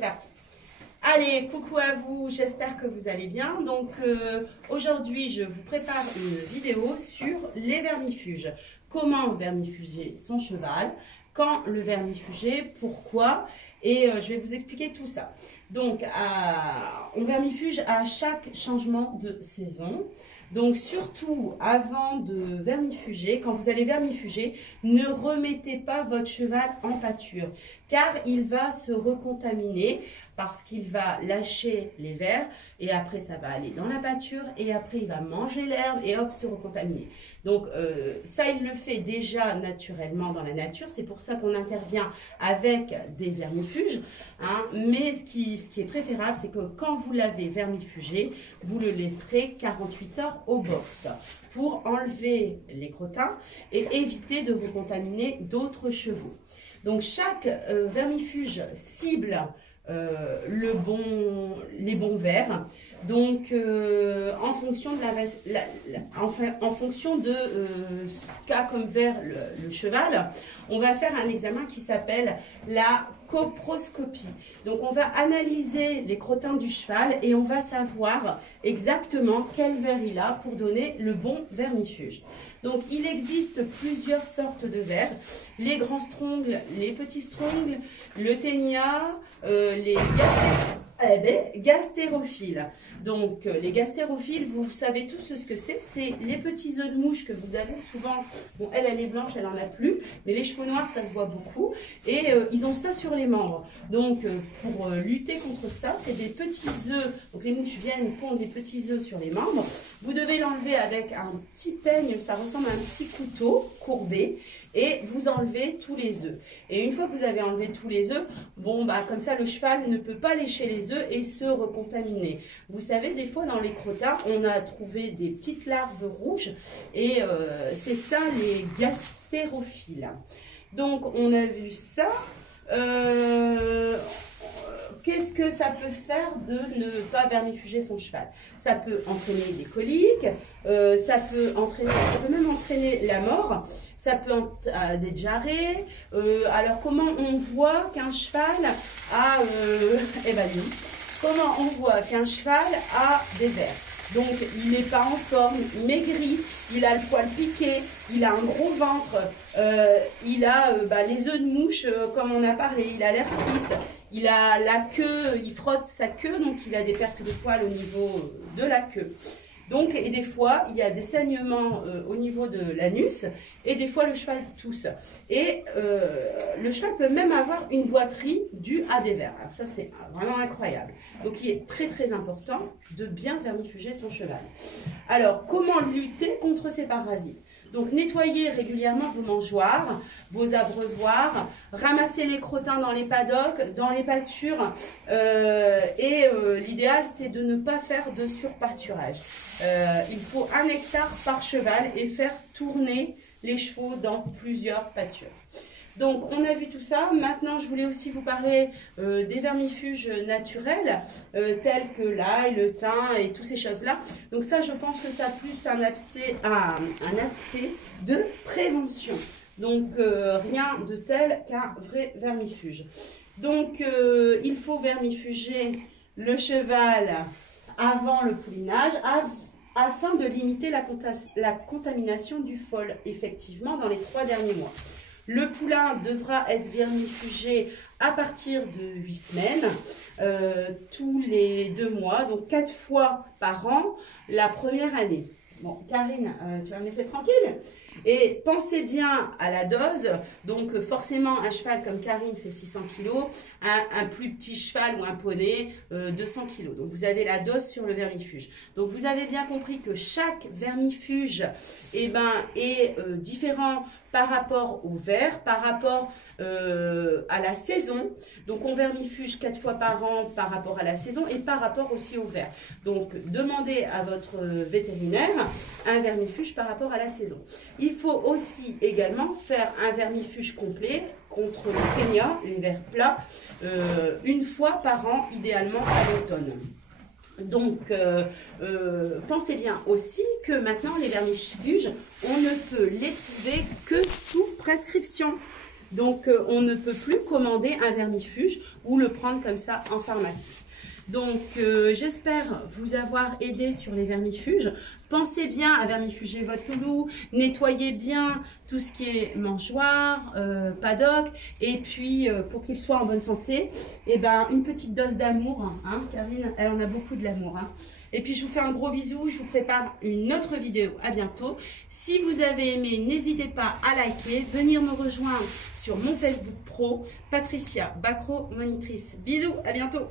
c'est parti. Allez, coucou à vous, j'espère que vous allez bien. Donc aujourd'hui, je vous prépare une vidéo sur les vermifuges. Comment vermifuger son cheval, quand le vermifuger, pourquoi, et je vais vous expliquer tout ça. Donc, on vermifuge à chaque changement de saison. Donc, surtout, avant de vermifuger, quand vous allez vermifuger, ne remettez pas votre cheval en pâture, car il va se recontaminer parce qu'il va lâcher les vers et après, ça va aller dans la pâture et après, il va manger l'herbe et hop, se recontaminer. Donc, ça, il le fait déjà naturellement dans la nature. C'est pour ça qu'on intervient avec des vermifuges. Hein. Mais ce qui est préférable, c'est que quand vous l'avez vermifugé, vous le laisserez 48 heures au box pour enlever les crottins et éviter de recontaminer d'autres chevaux. Donc, chaque vermifuge cible les bons vers. Donc, en fonction de en fonction de cas comme vers le cheval, on va faire un examen qui s'appelle la coproscopie. Donc, on va analyser les crottins du cheval et on va savoir exactement quel ver il a pour donner le bon vermifuge. Donc, il existe plusieurs sortes de vers. Les grands strongles, les petits strongles, le ténia, les gastérophiles. Donc, les gastérophiles, vous savez tous ce que c'est. C'est les petits œufs de mouche que vous avez souvent. Bon, elle est blanche, elle n'en a plus. Mais les chevaux noirs, ça se voit beaucoup. Et ils ont ça sur les membres. Donc, pour lutter contre ça, c'est des petits œufs. Donc, les mouches viennent pondre des petits œufs sur les membres. Vous devez l'enlever avec un petit peigne. Ça ressemble à un petit couteau courbé. Et vous enlevez tous les œufs. Et une fois que vous avez enlevé tous les œufs, bon, bah, comme ça, le cheval ne peut pas lécher les œufs et se recontaminer. Vous savez, des fois, dans les crottins, on a trouvé des petites larves rouges. Et c'est ça, les gastérophiles. Donc, on a vu ça. Qu'est-ce que ça peut faire de ne pas vermifuger son cheval? Ça peut entraîner des coliques, ça peut même entraîner la mort, ça peut des diarrhées. Alors comment on voit qu'un cheval a comment on voit qu'un cheval a des vers? Donc, il n'est pas en forme, maigri, il a le poil piqué, il a un gros ventre, il a les œufs de mouche, comme on a parlé, il a l'air triste, il a la queue, il frotte sa queue, donc il a des pertes de poils au niveau de la queue. Donc, et des fois, il y a des saignements au niveau de l'anus, et des fois, le cheval tousse. Et le cheval peut même avoir une boiterie due à des vers. Alors ça, c'est vraiment incroyable. Donc, il est très, très important de bien vermifuger son cheval. Alors, comment lutter contre ces parasites? Donc, nettoyez régulièrement vos mangeoires, vos abreuvoirs, ramassez les crottins dans les paddocks, dans les pâtures. L'idéal, c'est de ne pas faire de surpâturage. Il faut 1 hectare par cheval et faire tourner les chevaux dans plusieurs pâtures. Donc, on a vu tout ça. Maintenant, je voulais aussi vous parler des vermifuges naturels, tels que l'ail, le thym et toutes ces choses-là. Donc ça, je pense que ça a plus un aspect de prévention. Donc, rien de tel qu'un vrai vermifuge. Donc, il faut vermifuger le cheval avant le poulinage, afin de limiter la contamination du foal, effectivement, dans les 3 derniers mois. Le poulain devra être vermifugé à partir de 8 semaines, tous les 2 mois, donc 4 fois par an, la première année. Bon, Karine, tu vas me laisser tranquille? Et pensez bien à la dose. Donc forcément, un cheval comme Karine fait 600 kg, un plus petit cheval ou un poney 200 kg. Donc vous avez la dose sur le vermifuge. Donc vous avez bien compris que chaque vermifuge est différent par rapport au ver, par rapport à la saison. Donc on vermifuge 4 fois par an par rapport à la saison et par rapport aussi au ver. Donc demandez à votre vétérinaire un vermifuge par rapport à la saison. Il faut aussi également faire un vermifuge complet contre le ténia, les vers plats, 1 fois par an, idéalement à l'automne. Donc, pensez bien aussi que maintenant, les vermifuges, on ne peut les trouver que sous prescription. Donc, on ne peut plus commander un vermifuge ou le prendre comme ça en pharmacie. Donc, j'espère vous avoir aidé sur les vermifuges. Pensez bien à vermifuger votre loulou, nettoyez bien tout ce qui est mangeoire, paddock, et puis pour qu'il soit en bonne santé, et ben, une petite dose d'amour, hein, Karine, elle en a beaucoup de l'amour. Hein. Et puis je vous fais un gros bisou, je vous prépare une autre vidéo, à bientôt. Si vous avez aimé, n'hésitez pas à liker, venir me rejoindre sur mon Facebook pro, Patricia Bacro, monitrice. Bisous, à bientôt.